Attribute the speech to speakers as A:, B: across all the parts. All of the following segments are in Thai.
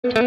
A: โอ้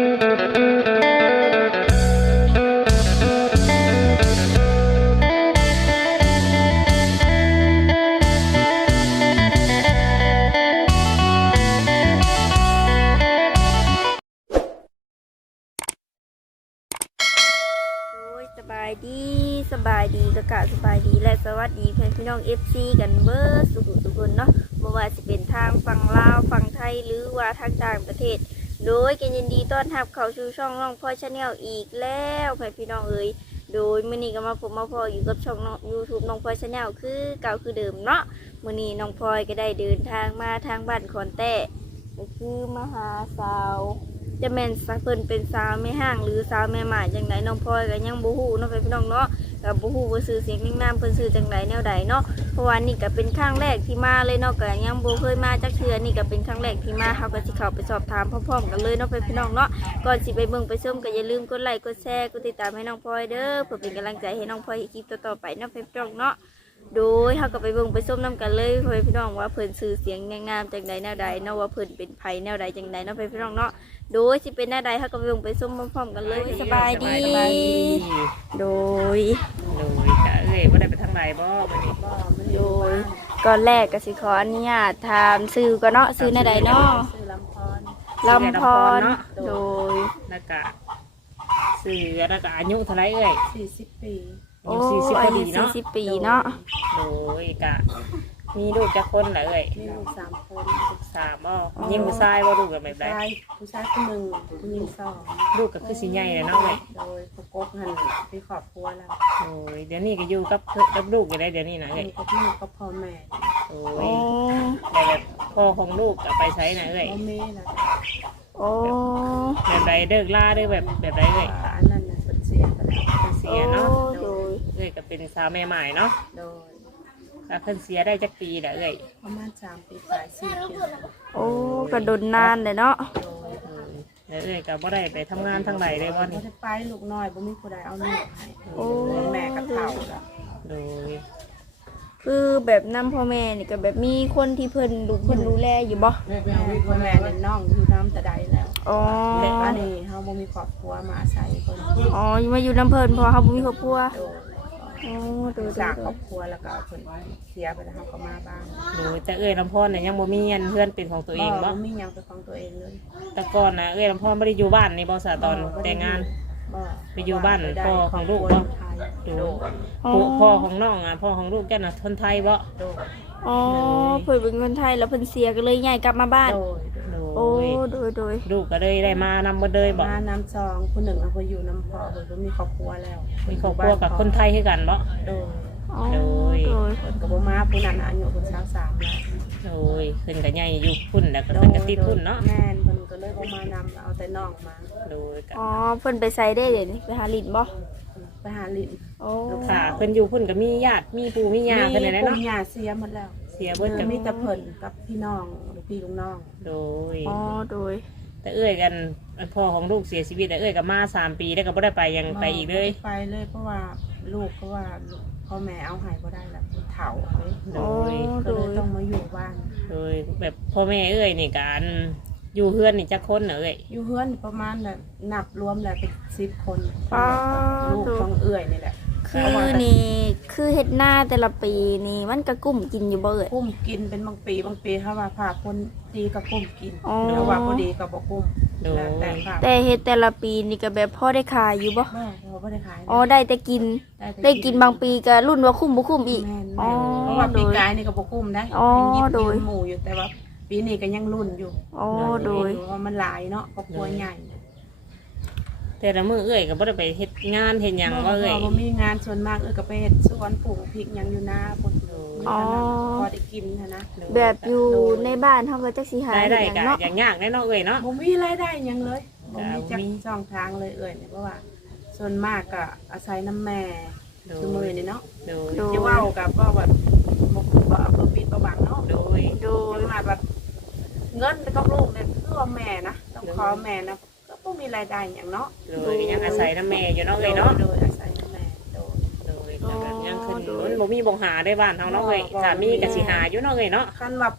A: ยสบายดีสบายดีกะสบายดีและสวัสดีเพื่อนพี่น้อง FC กันเบิร์สุขคนเนาะไม่ว่าจะเป็นทางฝั่งลาวฝั่งไทยหรือว่าทางต่างประเทศโดยกันยินดีต้อนรับเข้าสู่ช่องน้องพลอยชาแนลอีกแล้วเพื่อนพี่น้องเอ๋ยโดยมื้อนี้ก็มาพบมาพออยู่กับช่องน้อง YouTube น้องพลอยชาแนลคือเก่าคือเดิมเนาะมื้อนี้น้องพลอยก็ได้เดินทางมาทางบ้านขอนแต้ก็คือมาหาสาวจะแม่นเพิ่นเป็นสาวแม่ห้างหรือสาวแม่หมายจังไดน้องพลอยก็ยังบ่ฮู้เนาะพี่น้องเนาะก็บ่ฮู้ว่าชื่อเสียงนิ่งน้ำเพิ่นชื่อจังไดแนวใดเนาะเพราะว่านี่ก็เป็นครั้งแรกที่มาเลยเนาะก็ยังบ่เคยมาจักเทื่อนี่ก็เป็นครั้งแรกที่มาเฮาก็สิเข้าไปสอบถามพร้อมๆกันเลยเนาะพี่น้องเนาะก่อนสิไปเบิ่งไปชมก็อย่าลืมกดไลค์กดแชร์กดติดตามให้น้องพลอยเด้อเพื่อเป็นกำลังใจให้น้องพลอยคลิปต่อๆไปเนาะพี่น้องเนาะโดยเฮาก็ไปเบิ่งไปชมนํกันเลยพี่น้องว่าเพิ่นชื่อเสียงงามจังไดแนวใดเนาะว่าเพิ่นเป็นไผแนวใดจังไดเนาะพี่น้องเนาะโดยสิเป็นหน้าใดเขาก็ไปลงไปส้มพร้อมๆกันเลยสบายดีโดย
B: กะบ่ได้ไปทางไหนบ่มื้อนี้บ่มัน
A: โดยก่อนแรกก็สิขออนุญาตถามชื่อก็เนาะชื่อหน้าใดเนาะ
B: ชื่อ
A: ลำพรโดย
B: แล้วก็ชื่อแล้วก็อายุเท่าไหร่เอ่ย
C: 40 ปี
A: โอ้อายุ40 ปีเนาะ
B: โดยกะมีลูกจักคนล่ะเอ่ย
C: มีลูก3 คน
B: 3บ่ยิงผู้ชายบ่ลูกแบบใด
C: ผู้ชายคนหนึ่งผู้หญิง2
B: ลูกก็คือสิใหญ่แล้วเนาะเอ่ย
C: โดยประกบหันที่ครอบครัวแล้ว
B: โอ้ยเดี๋ยวนี้ก็อยู่กับลูกอยู่ได้เดี๋ยวนี้นะเอ่ย
C: กับลูกกับพ่อแม่
B: โอ้ยแต่แบบพ่อของลูกก็ไปใช้น่ะเอ่ย
C: พ่อแม่ล่ะ
A: โอ้
B: แบบใดเลิกลาด้วยแบบใดเอ่ย
C: อันนั้นน่ะเพิ่นเสียไปแล้ว
B: เสียเนาะโดยเอ่ยก็เป็นสาวแม่ใหม่เนาะ
C: โดย
B: แล้วเพิ่นเสียได้จักปีแล้วเอ่ย
C: ประมาณ3 ปีปลาย4 ปี
A: โอ้ก็โดนนานเลยเนาะ
B: แล้วเอ่ยก็บ่ได้ไปทำงานทางไหนเลยบ่นี่
C: บ่ได้ไปลูกน้อยบ่มีผู้ใดเอาลูกให้
A: โอ้
C: แม่ก็เฒ่าแล้ว
B: โดย
A: คือแบบนำพ่อแม่นี่ก็แบบมีคนที่เพิ่นดูแลอยู่บ่
C: พ่อแม่เป็นน้องอยู่น้ำแต่ใดแล้ว
A: อ๋อ
C: แต่อันนี้เฮาบ่มีครอบครัวมาอาศัยเพิ่น
A: อ๋อมาอยู่น้ำเพิ่นเพราะเฮาบ่มีครอบครัว
C: โอ้โดยสร้างครอบครัวแล้วก็เพิ่นเสียไปแล้วเฮาก็มาบ้าน
B: โดยแต่เอ่ยลำพรเนี่ยยังบ่มีเงินเพื่อนเป็นของตัวเองบ่
C: มีหยังเป็นของตัวเองเลย
B: แต่ก่อนนะเอ่ยลำพรบ่ได้อยู่บ้านนี่บ่ซะตอนแต่งงานไปอยู่บ้านพ่อของลูกบ่ดูพ่อของน้องอ่ะพ่อของลูกแกน่ะคนไทยบ่
A: อ๋อเพิ่นเป็นคนไทยแล้วเพิ่นเสียก็เลยย้ายกลับมาบ้านโอ้โดย
B: ลูกก็เลยได้มานำบ่เลยบ่
C: มานำซองผู้หนึ่งเอาไปอยู่น้ำพ่อเพิ่นมีครอบครัวแล้ว
B: มีครอบครัวกับคนไทยคือกันบ่
A: โดย
C: ก็บ่มาผู้นั้นอายุเพิ่น23แล้ว
B: โอ้ยเพิ่นก็ใหญ่อยู่พุ่นแล้วก็เพิ่นก็ติดพุ่นเนาะ
C: แม่นเพิ่นก็เลยบ่มานำเอาแต่น้องมา
B: โดย
A: อ๋อเพิ่นไปไสได้เดี๋ยวนี้ไปหาลิ้นบ่
C: ไปหาลิ้น
A: โอ้
B: ค่ะเพิ่นอยู่พุ่นก็มีญาติมีปู่มีย่าเพิ่นนั่นเนาะ
C: มีปู่ย่าเสียหมดแล้ว
B: เสียเบิดก็
C: มีแต่เพิ่นกับพี่น้องลูกพี่ลูกน้อง
B: โดย
A: อ๋อโดย
B: แต่เอ้ยกันพ่อของลูกเสียชีวิตแต่เอ้ยก็มา3 ปีแล้วก็บ่ได้ไปยังไปอีกเลย
C: ไปเลยเพราะว่าลูกเขาว่าพ่อแม่เอาให้บ่ได้แล้วเฒ่าเลย
B: โดย
C: ก็เลยต้องมาอยู่บ้าน
B: โดยแบบพ่อแม่เอ้ยนี่การอยู่เฮือนนี่จักคนเอ้ย
C: อยู่เฮือนประมาณแบบนับรวมแล้วเป็น10 คนลูกของเอื้อยนี่แหละ
A: คือนี่คือเฮ็ดหน้าแต่ละปีนี่มันก็กุ้มกินอยู่บ่เอ่ย
C: กุ้มกินเป็นบางปีถ้าว่าผ่าคนดีก็กุ้มกินถ้าว่าบ่ดีก็บ่กุ้ม
A: แต่เฮ็ดแต่ละปีนี่ก็แบบพอได้ขายอยู่บ่
C: บ่ได้ขาย
A: อ๋อได้แต่กินได้กินบางปีก็รุ่นว่าคุ้มบ่คุ้มอีก
C: อ๋อเพราะว่าปีกายนี่ก็บ่คุ้มได้ยังโดยหมู่อยู่แต่ว่าปีนี้ก็ยังรุ่นอยู่
A: อ๋อโดย
C: เพราะมันหลายเนาะครอบครัวใหญ่
B: แต่ละมื้อเอ้ยก็บ่ได้ไปเฮ็ดงานเฮ็ดหยังว่าเอ้ย
C: บ่มีงานส่วนมากก็ไปเฮ็ดสวนปลูกพริกหยังอยู่นาพุ่น
A: อ๋อ
C: พอได้กินนะ
A: แบบอยู่ในบ้านเฮาก็จักสิหา
B: ได้ก็อย่างยากแน่เนาะเอ้ยเนาะ
C: บ่มีรายได้หยังเลยบ่มีจักช่องทางเลยเอ้ยเพราะว่าส่วนมากก็อาศัยน้ำแม่คือมื้อนี่เนาะจะเว้ากับก็แบบบ่ปิดบ่บังเนาะ
A: โดย
C: มาแบบเงินกับลูกเนี่ยคือว่าแม่นะต้องขอแม่นะก็บ่มีรายได้หยังเนาะ
B: โดยยังอาศัยน้ำแม่อยู่เนาะเอ้ยเนาะ
C: โดยอาศัยน้ำแม่
B: โดยแบบยังขึ้นมันบ่มีบ่หาได้บ้านเฮาเนาะเอ้ยถ้ามีก็สิหาอยู่เนาะเอ้ยเนาะ
C: คันว่าห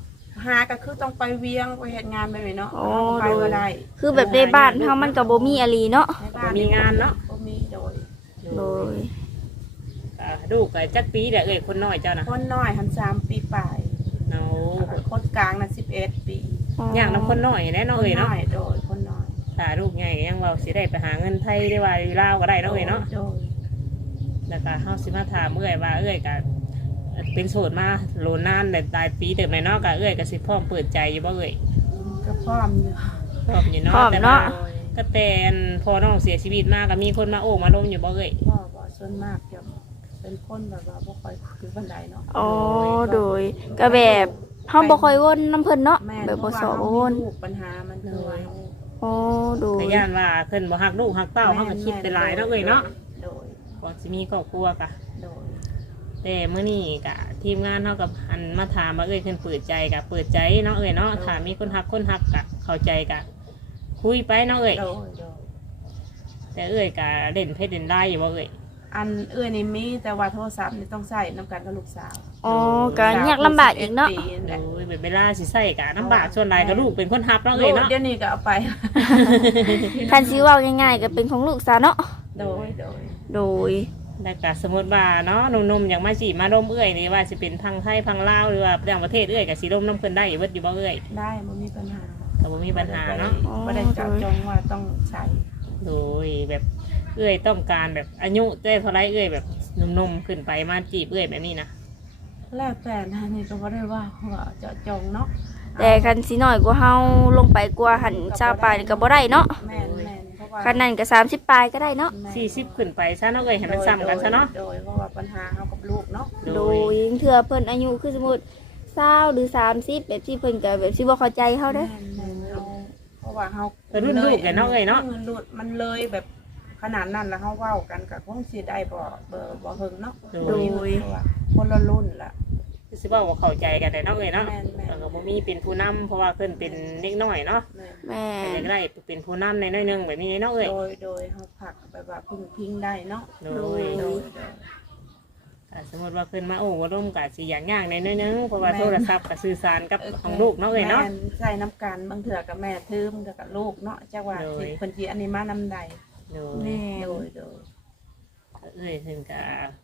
C: หาก็คือต้องไปเวียงไปเฮ็ดงานไปเนาะ
A: อ๋อ
C: ไปบ่ได้
A: คือแบบในบ้านเฮามันก็บ่มีอะลีเนาะ
C: ในบ้าน
B: มีงานเนาะ
C: บ่มีโดย
A: โดย
B: ลูกก็จักปีเด้อเอ้ยคนน้อยเจ้านะ
C: คนน้อยหัน3 ปีปลาย
B: เอา
C: คนกลางน่ะ11 ปี
B: ย่างน้ำคนน้อยแน่เนาะเอ้ยเนาะ
C: คโดยคนน้อย
B: ถ้าลูกใหญ่ก็ยังเว้าสิได้ไปหาเงินไทยได้ว่าอยู่ลาวก็ได้เนาะเอ้ยเนาะ
C: โดย
B: แล้วก็เฮาสิมาถามเอ้ยว่าเอ้ยก็เป็นโสดมาโลนานได้หลายปีเติบไหนเนาะก็เอ้ยก็สิพร้อมเปิดใจอยู่บ่เอ้ย
C: ก็พร้อมอยู่
B: พร้อมอยู่เนาะ
A: พร้อม
B: แต่
A: เนาะ
B: ว่าก็แต่อันพอน้องเสียชีวิตมาก็มีคนมาโอ้มาล้มอยู่บ่เอ้ย
C: บ่ส่วนมากจะเป็นคนแบบว่าบ่ค่อยคุยปานใดเนาะ
A: อ๋อโดยก็แบบเฮาบ่ค่อยวนน้ำเพิ่นเนาะ
C: แม่
A: แบบบ่สอบ่
C: เพ
A: ว
C: ราะาน ลูกปัญหามันคือว่า
A: อ๋อโดย
B: แต่ย่านว่าเพิ่นบ่ฮักลูกฮักเต้าเฮาก็คิดไปหลายเนาะเอ้ยเนาะ
C: โดย
B: ก่อนสิมีครอบครัวกะ
C: โดย
B: แต่มื้อนี้กะทีมงานเฮากับอันมาถามว่าเอ้ยเพิ่นเปิดใจกะเปิดใจเนาะเอ้ยเนาะถ้ามีคนฮักกะเข้าใจกะคุยไปเนาะเอ้ย
C: โดยโดย
B: แต่เอ้ยกะเล่นเพชรเล่นได้อยู่บ่เอ้ย
C: อันนี่มีแต่ว่าโทรศัพท์นี่ต้องใช้นำกันกับลูกสาว
A: อ๋อก็ยากลำบากอีกเนาะ
C: ปีแหละ
B: โอ้ยแบบเวลาสิใส่กะลำบากส่วนใดก็ลูกเป็นคนฮับเนาะเอ้ยเนาะ
C: เดี๋ยวนี้ก็เอาไป
A: คันสิเว้าง่ายๆก็เป็นของลูกซะเนาะ
C: โดย
A: โดย
B: แล้วก็สมมุติว่าเนาะหนุ่มๆอยากมาจีบมาร่มเอ้ยนี่ว่าสิเป็นพังไทยพังลาวหรือว่าต่างประเทศเอ้ยก็สิร่มน้ำเพิ่นได้อยู่เบิดอยู่บ่เอ้ย
C: ได้บ่มีปัญหา
B: ก็บ่มีปัญหาเนาะ
C: บ่ได้เจาะจงว่าต้องใช้
B: โดยแบบเอ้ยต้องการแบบอายุได้เท่าไรเอ้ยแบบหนุ่มๆขึ้นไปมาจีบเอ้ยแบบนี้นะ
C: แล้วแต่นะนี่ก็บ่ได้ว่าเจาะจงเนาะ
A: แต่คันสิน้อยกว่าเฮาลงไปกว่าหันชาวปลายนี่ก็บ่ได้เนาะ
C: แม่นเพราะว่า
A: คันนั้นก็30ปลายก็ได้เนาะ
B: 40ขึ้นไปซะเนาะเอ้ยให้มันซ้ำกันซะเนาะ
C: โดยเพราะว่าปัญหาเฮากับลูกเนาะ
A: โดยเทื่อเพิ่นอายุคือสมมุติ20หรือ30แบบที่เพิ่นก็แบบสิบ่เข้าใจเฮาเด้อ
C: แม่นเพราะว่าเฮา
B: รุ่นลูกแกเนาะเอ้ยเนาะ
C: มันเลยแบบขนาดนั้นแล้วเฮาเว้ากันก็คงสิได้บ่เฮิงเนาะ
B: โดย
C: เพราะว่าคนละรุ่นล่ะ
B: คือสิว่าบ่เข้าใจกันแต่เนาะเอ้ยเนาะ
C: แม่น
B: แล้วก็บ่มีเป็นผู้นำเพราะว่าเพิ่นเป็นเด็กน้อยเนาะ
C: แม่น
A: แม่
B: อยากได้เป็นผู้นำในน้อยหนึงแบบนี้เนาะเอ้ย
C: โดยเฮาผักแบบว่าพึ่งพิงได้เนาะ
B: โดยถ้าสมมติว่าเพิ่นมาโอ้ว่าร่มกะสิอย่างยากในน้อยหนึงเพราะว่าโทรศัพท์ก็สื่อสารกับของลูกเนาะเอ้ยเนาะ
C: แม่ใส่น้ำกันบางเถื่อกับแม่ทืมเถื่อกับลูกเนาะจักว่า
B: โดย
C: สิเพิ่นสิอันนี้มานำใด
B: โดย
A: แม่
C: โดย
B: เอ้ยถึงกะ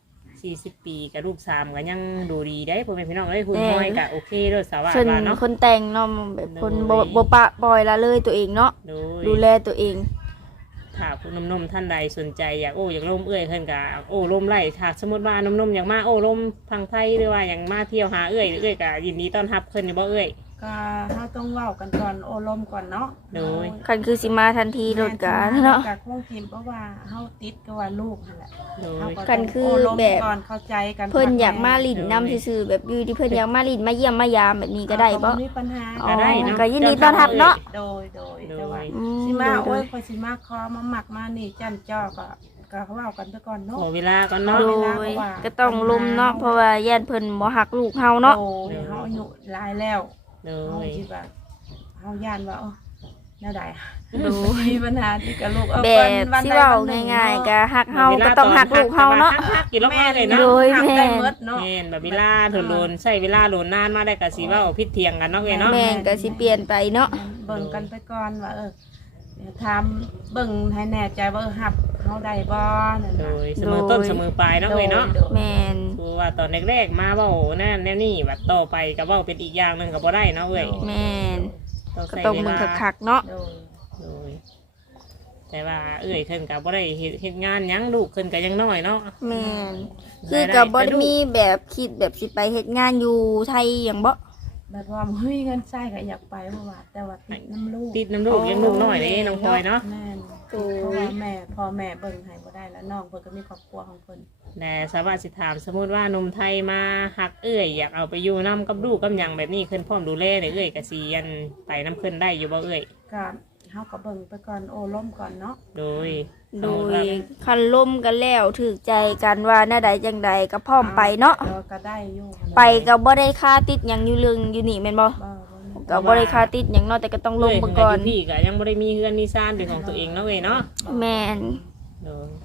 B: 40 ปีกับลูก3ก็ยังดูดีได้พ่อแม่พี่น้องเอ้ยคุณน้อยก็โอเคเด้อสาวา
A: เพิ่น
B: ว่าเนาะ
A: คนแต่งเนาะแบบคนบ่ปะปล่อยละเลยตัวเองเนาะ
B: โดย
A: ดูแลตัวเอง
B: ถ้าผู้หนมๆท่านใดสนใจอยากโอ้อยากร่มเอ้ยเพิ่นก็โอ้ร่มไร่ถ้าสมมุติว่าหนมๆอยากมาโอ้ร่มพังไทยหรือว่าอยากมาเที่ยวหาเอ้ยก็ยินดีต้อนรับเพิ่นอยู่บ่เอ้ย
C: ก็เฮาต้องเว้ากันก่อนโอลมก่อนเนาะ
B: โดย
A: คันคือสิมาทันทีรถกาเนาะ
C: ก็คงคิดเพราะว่าเฮาติดกับว่าลูกนั่นแหละ
B: โด
C: เฮาย ก็
A: กัน
C: ต้อง
A: คือ
C: โลม
A: แบบ
C: ก่อนเข้าใจกัน
A: เพิ่นอยากมาลิ้นนำซื่อๆแบบอยู่ที่เพิ่นอยากมาลิ้นมาเยี่ยมมายามแบบนี้ก็ได้บ่
C: มีปัญหา
A: อ๋อ
B: ก็ได้เนาะ
A: ก็ยินดีต้อนรับเนาะ
C: โดยแต่ว่า
A: อืม
C: สิมา
A: โด
C: โอ้
A: ย
C: ยคอยสิมาคอมาหมักมานี่จันจ้อก็เขาเว้ากันไปก่อนเนาะ
B: ขอเวลาก่อนเนาะ
A: โดยก็ต้องลุมเนาะเพราะว่าญาติเพิ่นบ่ฮักลูกเฮาเนาะ
C: โดยเฮาอายุหลายแล้ว
B: โด
C: เฮาย สิว่าเฮาย่านว่าแนวใด
A: โดย
C: มีปัญหาที่กับลูก
A: แบบสิเว้าง่ายๆก็ฮักเฮาก็ต้องฮักลูกเฮาเนาะ
B: ฮักกี่รอบ
C: แม่
B: เลย
C: โด
B: เนาะ
A: โดย
C: แม่เมดเนาะ
B: แม่นแบบเวลาโดนใช้เวลาโดนนานมาได้ก็สิเว้าผิดเถียงกันเนาะเอ้ยเนาะ
A: แม่นก็สิเปลี่ยนไปเนาะ
C: เบิ่งกันไปก่อนว่าถามเบิ่งให้แน่ใจว่าฮับเฮาได้บ่นั่น
B: โด
C: น่ะ
B: ยเสมอต้นเสมอปลายเนาะเอ้ยเนาะ
A: แม่น
B: คือว่าตอนแรกๆมาเว้านั่นแนวนี้บัดต่อไปก็เว้าเป็นอีกอย่างหนึงก็บ่ได้เนาะเอ้ย
A: แม่น
B: ต้อง
A: ก็
B: ใช้
A: ต้อง
B: เว
A: มึง
B: ลา
A: คักๆเนาะ
C: โดย
B: โดยแต่ว่าเอ้ยเพิ่นก็บ่ได้เฮ็ดงานหยังลูกเพิ่นก็ยังน้อยเนาะ
A: แม่นคือก็บ่ได้มีแบบคิดแบบสิไปเฮ็ดงานอยู่ไทยหยังบ่
C: แบบว่าเฮ้ยเงินใช้ก็อยากไปเพราะว่าแต่ว่าติดน้ำลูก
B: ติดน้ำลูกเลี้ยงลูกน้อยเด้น้องพลอยเนาะ
C: แม่นเพราะว่าพ่อแม่เบิ่งให้บ่ได้แล้วน้องเพิ่นก็มีครอบครัวของเพิ่น
B: แต่สาวาสิถามสมมุติว่าหนุ่มไทยมาฮักเอ้ยอยากเอาไปอยู่นํกับลูกกับหยังแบบนี้เพิ่นพร้อมดูแลเนี่ยเอ้ยก็สิยันไปนํเพิ่นได้อยู่บ่เอ้ย
C: ก็เฮาก็เบิ่งไปก่อนโอ้ล้มก่อนเนาะ
B: โดย
A: โดยคันล่มกันแล้วถูกใจกันว่าหน้าใดจังใดก็พร้อมไปเนาะ
C: ก็ได้อยู่
A: ไปก็บ่ได้ค่าติดหยังอยู่เรื่องอยู่นี่แม่นบ่ก็บ่ได้ค่าติดหยังเนาะแต่ก็ต้องลงไปก่อน
B: เยเพิ่ก็อยู่พี่ก็ยังบ่ได้มีเฮือนมีซ่านเป็นของตัวเองเนาะเอ้ยเนาะ
A: แม่น
B: โดย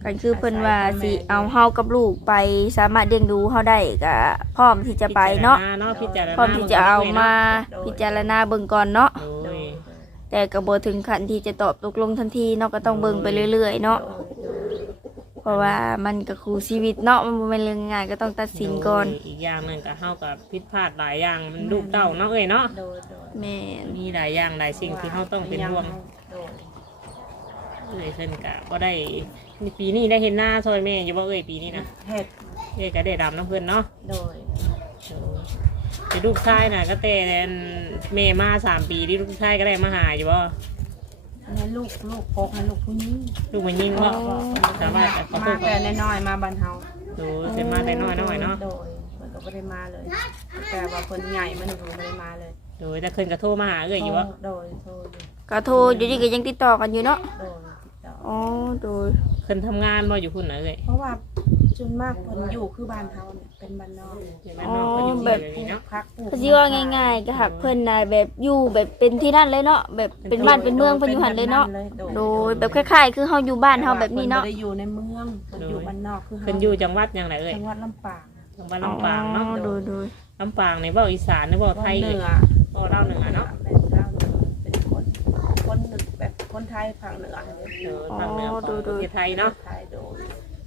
A: คันคือเพิ่นว่าสิเอาเฮากับลูกไปสามารถเลี้ยงดูเฮาได้ก็พร้อมที่จะไปเนาะ
B: พิจารณา
A: พร้อมที่จะเอามาพิจารณาเบิ่งก่อนเนาะ
B: โดย
A: แต่ก็บ่ถึงขั้นที่จะตอบตกลงทันทีเนาะก็ต้องเบิ่งไปเรื่อยๆเนาะเพราะว่ามันก็คือชีวิตเนาะมันบ่แม่นเรื่องง่ายก็ต้องตัดสินก่อน
B: อีกอย่างหนึงก็เฮากับผิดพลาดหลายอย่างมันลูกเต้าเนาะเนาะ
C: โดย
A: แม่น
B: มีหลายอย่างหลายสิ่งที่เฮาต้องเป็นห่วง
C: โดย
B: เพิ่นก็บ่ได้ปีนี้ได้เห็นหน้าซอยแม่อยู่บ่ปีนี้นะ
C: เฮ็ด
B: ก็ได้ดำน้ำเพิ่นเนาะ
C: โดย
B: แต่ลูกชายน่ะก็แต่แม่มา3 ปีที่ลูกชายก็ได้มาหาอยู่บ่
C: ให้ลูกพกให้ลูกผู้หญิง
B: ลูกมันยิ่งบ่สามารถเขา
C: มา
B: เพิ่น
C: แต่น้อยๆมาบ้านเฮา
B: ดูเสมาแต่น้อยๆเนาะ
C: โดยเพิ่นก็บ่ได้มาเลย แต่ว่าเพิ่นใหญ่มันบ่ได้มาเลย
B: โดยแต่เพิ่นก็โทรมาหาอยู่บ่
C: โดยโทรอยู่
A: ก็โทรอยู่นี่ก็ยังติดต่อกันอยู่เนาะ
C: โดยติดต่อ
A: อ๋อโดย
B: เพิ่นทำงานบ่อยู่พุ่นน่ะ
C: เพราะว่าจนมากเพิ่นอยู่คือบ้านเฮาเนี่ยเป็นบ้านนอก
B: อยู่บ้านนอกเพิ่นอยู่ที่นี่เนาะ
C: พักปลูก
A: ก็สิว่าง่ายๆก็หักเพิ่นน่ะแบบอยู่แบบเป็นที่นั่นเลยเนาะแบบเป็นบ้านเป็นเมืองเพิ่นอยู่หั่นเลยเนาะโดยแบบคล้ายๆคือเฮาอยู่บ้านเฮาแบบนี้เนาะ
C: พิ่บ่ได้อยู่ในเมืองเพิ่นอยู่บ้านนอกคือเฮา
B: เพิ่นอยู่จังหวัดหยังไง
C: จังหวัดลำปาง
B: จังหวัดลำปางเนาะ
A: โดย
B: ลำปางนี่เว้าอีสานนี่เว้าไทย
C: เหนือ
B: เว้าลาวเหนือเนาะ
C: เป็นลาวเหนือเป็นคนแบบคนไทยฝั่งเหนือเลย
B: ทางเหนือของประเทศไทยเนาะ
C: ไทยโดย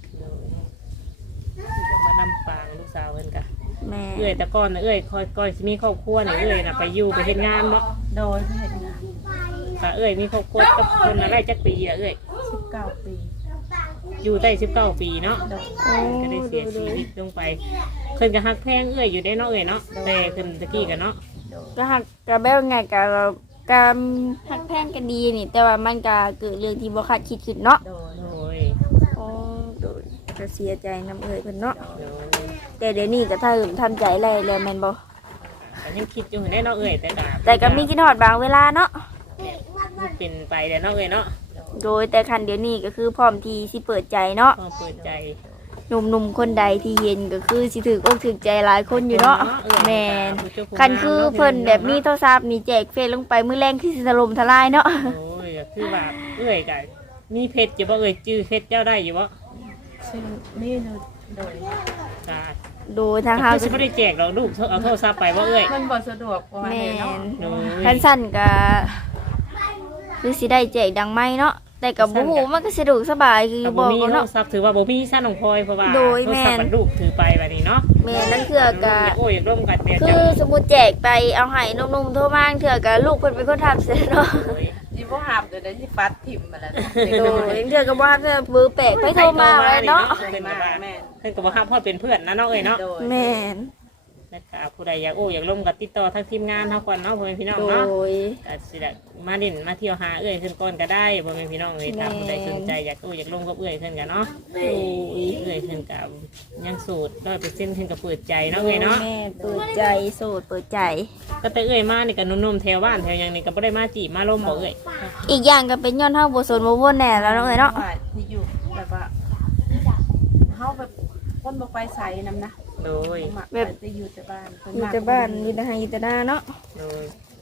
B: จังหวัดลำปางลูกสาวเพิ่นก็
A: แม่
B: เอ้ยแต่ก่อนน่ะเอ้ยค่อยสิมีครอบครัวนี่เอ้ยน่ะไปอยู่ไปเฮ็ดงานเนาะ
C: โดยเฮ็ดงาน
B: ก็เอ้ยมีครอบครัวกับคนน่ะได้จักปีอ่ะเอ้ย
C: 19 ปี
B: อยู่ได้19 ปีเนาะ
C: โดย
B: ก็ได้เสียชีวิตลงไปเพิ่นก็ฮักแพงเอ้ยอยู่ได้เนาะเอ้ยเนาะแต่เพิ่นตะกี้กันเนาะ
C: โดย
A: ก็หักก็แบบไงก็การหักแพงกันดีนี่ แต่ว่ามันก็เกิดเรื่องที่บ่คาดคิดขึ้นเนาะ
C: โดย
B: โอ้ย
A: อ๋อโดยก็เสียใจนำเอ่ยเพิ่นเนาะ
B: โอ้ย
A: แต่เดี๋ยวนี้ก็ถ้าอื่นทำใจแล้วแม่นบ่
B: ก็ยังคิดอยู่ได้เนาะเอ้ยแต่
A: แต่ก็มีคิดฮอดบางเวลาเนาะ
B: มันเป็นไปแล้วเนาะเอ้ยเนาะ
A: โดยแต่คันเดี๋ยวนี้ก็คือพร้อมที่สิเปิดใจเนาะ
B: พอเปิดใจ
A: หนุ่มๆคนใดที่เห็นก็คือสิถึกอกถึกใจหลายคนอยู่เนาะแม่นคันคือเพิ่นแบบมีโทรศัพท์นี่แจกเฟซลงไปมื้อแรงคือสิถล่มทลายเนาะ
B: โอ้ยก็คือว่าเอ้ยก็มีเพชรอยู่บ่เอ้ยจื้อเพชรเจ้าได้อยู่บ่
C: ซึ่งนี่โดย
B: จ้า
A: โดยทาง
B: ก็
A: เฮา
B: คือสิบ่ได้แจกดอกลูกเอาโทรศัพท์ไปบ่เอ้ย
C: มันบ่สะดวกกว่า
A: แม่
C: เนาะ
A: น
B: โอ้ย
A: คันสั้นก็คือสิได้แจกดังไม้เนาะแต่กับบ่ฮู้มันก็สะดวกสบายคือ
B: ก็
A: บ
B: บ่
A: อก
B: มีโทร
A: เนาะ
B: ศัพท์ถือว่าบ่มีซ่าน้องพลอยเพราะว่า
A: โดย
B: โทร
A: แม่
B: ศัพท์มันลูกถือไปแบบนี้เนาะ
A: แม่นั่นคือก็
B: โอ้ยอยากร่วมกันเนี่ย
A: คื
B: จัง
A: อสมมุติแจกไปเอาให้นมๆโทรมาเถื่อก็ลูกเพิ่นเป็นคนทำเสียเนาะ
B: โอ้ย
C: สิบ่หับเดี๋ยวได้สิปัดถิ่มมาแล้ว
A: โดยเถื่อก็บ่ทำเถื่อมือแปลกไปโทรมาไว้เนาะ
B: เพิ่นก็ว่าเพิ่นก็บ่ฮับเพราะเป็นเพื่อนนะเนาะเอ้ยเนาะ
C: โดย
A: แม่น
B: แล้วก็ผู้ใดอยากอยากร่วมกับติดต่อทางทีมงานเฮาก่อนเนาะพ่อแม่พี่น้อง
A: โด
B: เนาะ
A: ย
B: ก็สิได้มาเล่นมาเที่ยวหาเอ้ยเพิ่นก่อนก็ได้พ่อแม่พี่น้องเอ้ยถ้าผู้ใดสนใจอยากอยากร่วมกับเอ้ยเพิ่นก็เนาะ
A: โดย
B: เอ้ยเพิ่นก็ยังโสด100%เพิ่นก็เปิดใจเนาะเอ้ยเนาะ
A: แม่เปิดใจโสดเปิดใจ
B: ก็แต่เอ้ยมานี่ก็หนุ่มๆแถวบ้านแถวหยังนี่ก็บ่ได้มาจีบมาล้มบ่เอ้ย
A: อีกอย่างก็เป็นย้อนเฮาบ่สนบ่วนแน่แล้วเนาะเอ้ยเนาะ
C: ว่าที่อยู่แบบว่าเฮาแบบคนบ่ไปใส่นำนะ
B: โดย
C: แบบจะอยู่แต่บ้านเพิ่น
A: อยู่
C: ม
A: แต่บ้านอยู่แต่ไห้อยู่แต่นาเนาะ
B: โดย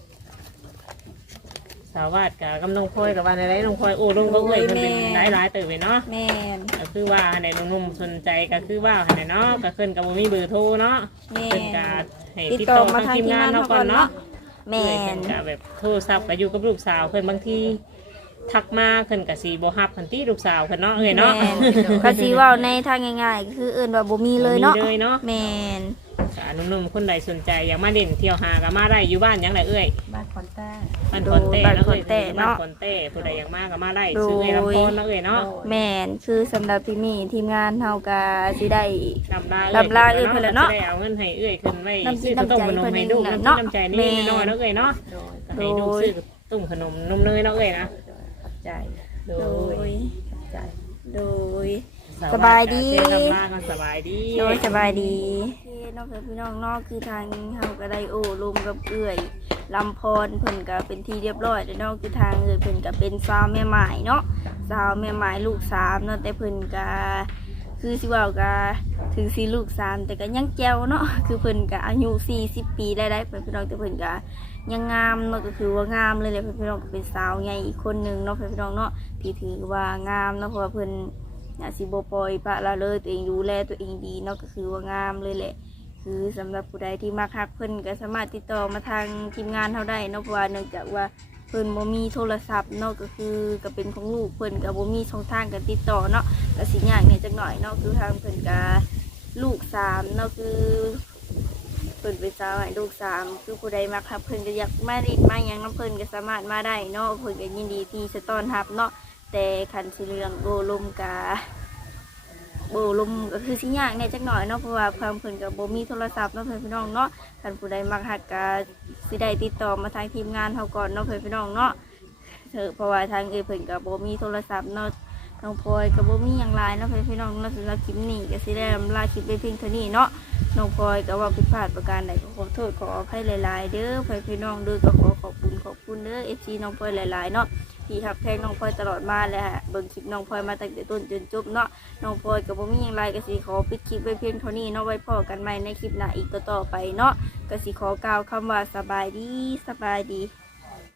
B: สาวาดกับน้องพลอยกับว่าในไรน้องพลอยโอ้ลุงก็เอ้ยมันเป็นหลายๆตื่นไปเนาะ
A: แม่น
B: ก็คือว่าในนุ่มๆสนใจก็คือว่าในเนาะก็ขึ้นกับบ่มีเบอร์โทรเนาะ
A: แม่
B: ขึ้น
A: น
B: กับให้
A: ติด
B: ติด
A: ต่อ
B: ต่อ
A: มา
B: ทาง
A: ทาง
B: ทีมงาน
A: ทีมงาน
B: เนาะก่อน
A: เนาะ
B: เนาะ
A: แม่
B: ขึ้
A: น
B: นกับแบบโทรศัพท์ก็อยู่กับลูกสาวเพิ่นบางทีทักมาขึ้นกับสีบ่ฮับเพิ่นที่ลูกสาวเพิ่นเนาะเอ้ยเนาะ
A: แม่นก็สิเว้าในทางง่ายๆก็คือเอิ้นว่าบ่มีเลยเนาะ
B: มีเลยเนาะ
A: แม่น
B: ก็นุ่มๆคนใดสนใจอยากมาเด่นเที่ยวหาก็มาได้อยู่บ้านหยังไงเอ้ย
C: บ้านคอนแต้
B: บ้านคอนเต้
A: บ้าน
B: เนาะ
A: คอนเต้
B: บ้าน
A: เนาะ
B: คอนเต้ผู้ใดอยากมาก็มาได้
A: โดย
B: ซื้อไอ้ลำพอนเนาะเอ้ยเนาะ
A: แม่นคือสำหรับที่นี่ทีมงานเฮาก็สิได้
B: ลำลา
A: เอ้ยเพิ่นละเนาะ
B: จะได้เอาเงินให้เอ้ยขึ้นไว้
A: น้ำจิต
B: ซื้อตุ้มขนมให้ลูก
A: น้ำใจ
B: น้ำใจ
A: เพิ่น
B: นี่
A: เนาะ
B: น้อยๆเนาะเอ้ยเนาะ
C: โดย
B: ก็ให้ลูกซื้อตุ้มขนมนมเนยเนาะเอ้ยนะ
C: ขับใจ
B: โด
A: โด
B: ย
A: ย
C: ขับใจ
A: โดย สบายดี
B: เจ๊ลำลากันสบายดี
A: โดยสบายดีนอกจากพี่น้องนอกคือทางเฮาก็ได้โอ้ลมกับเอื้อยลำพรเพิ่นก็เป็นที่เรียบร้อยแล้วเนาะคือทางเอื้อยเพิ่นก็เป็นสาวแม่หมายเนาะสาวแม่หมายลูก3เนาะแต่เพิ่นก็คือสิเว้าก็ถึงสิลูก3แต่ก็ยังแจ๋วเนาะคือเพิ่นก็อายุ40 ปีได้เพิ่นพี่น้องแต่เพิ่นก็ยังงามเนาะก็คือว่างามเลยแหละเพิ่นพี่น้องก็เป็นสาวใหญ่อีกคนนึงเนาะเพิ่นพี่น้องเนาะที่ถือว่างามเนาะเพราะว่าเพิ่นอย่าสิบ่ปล่อยปละละเลยตัวเองดูแลตัวเองดีเนาะก็คือว่างามเลยแหละคือสำหรับผู้ใดที่มักฮักเพิ่นก็สามารถติดต่อมาทางทีมงานเฮาได้เนาะเพราะว่าเนื่องจากว่าเพิ่นบ่มีโทรศัพท์เนาะก็คือก็เป็นของลูกเพิ่นก็บ่มีช่องทางการติดต่อเนาะก็สิยากแหน่จักหน่อยเนาะคือทางเพิ่นก็ลูก3เนาะคือเพิ่นเป็นสาวให้ลูก3คือผู้ใดมักฮักเพิ่นก็อยากมาดิมาหยังนำเพิ่นก็สามารถมาได้เนาะเพิ่นก็ยินดีที่จะต้อนรับเนาะแต่คันสิเรื่องโบลมกาโบลมก็คือสิยากแหน่จักหน่อยเนาะเพราะว่าเพิ่นก็บ่มีโทรศัพท์เนาะเพิ่นพี่น้องเนาะคันผู้ใดมักฮักก็สิได้ติดต่อมาทางทีมงานเฮาก่อนเนาะเพิ่นพี่น้องเนาะเพราะว่าทางเพิ่นก็บ่มีโทรศัพท์เนาะน้องพลอยก็บ่มีหยังหลายเนาะเพิ่นพี่น้องเนาะสำหรับคลิปนี้ก็สิได้ลาคลิปไปเพียงเท่านี้เนาะน้องพลอยก็ว่าผิดพลาดประการใดก็ขอโทษขออภัยหลายๆเด้อเพิ่นพี่น้องเด้อก็ขอบคุณเด้อ FC น้องพลอยหลายๆเนาะที่ฮักแพงน้องพลอยตลอดมาและเบิ่งคลิปน้องพลอยมาตั้งแต่ต้นจนจบเนาะน้องพลอยก็บ่มีหยังหลายก็สิขอปิดคลิปไว้เพียงเท่านี้เนาะไว้พอกันใหม่ในคลิปหน้าอีกต่อๆไปเนาะก็สิขอกล่าวคำว่าสบายดี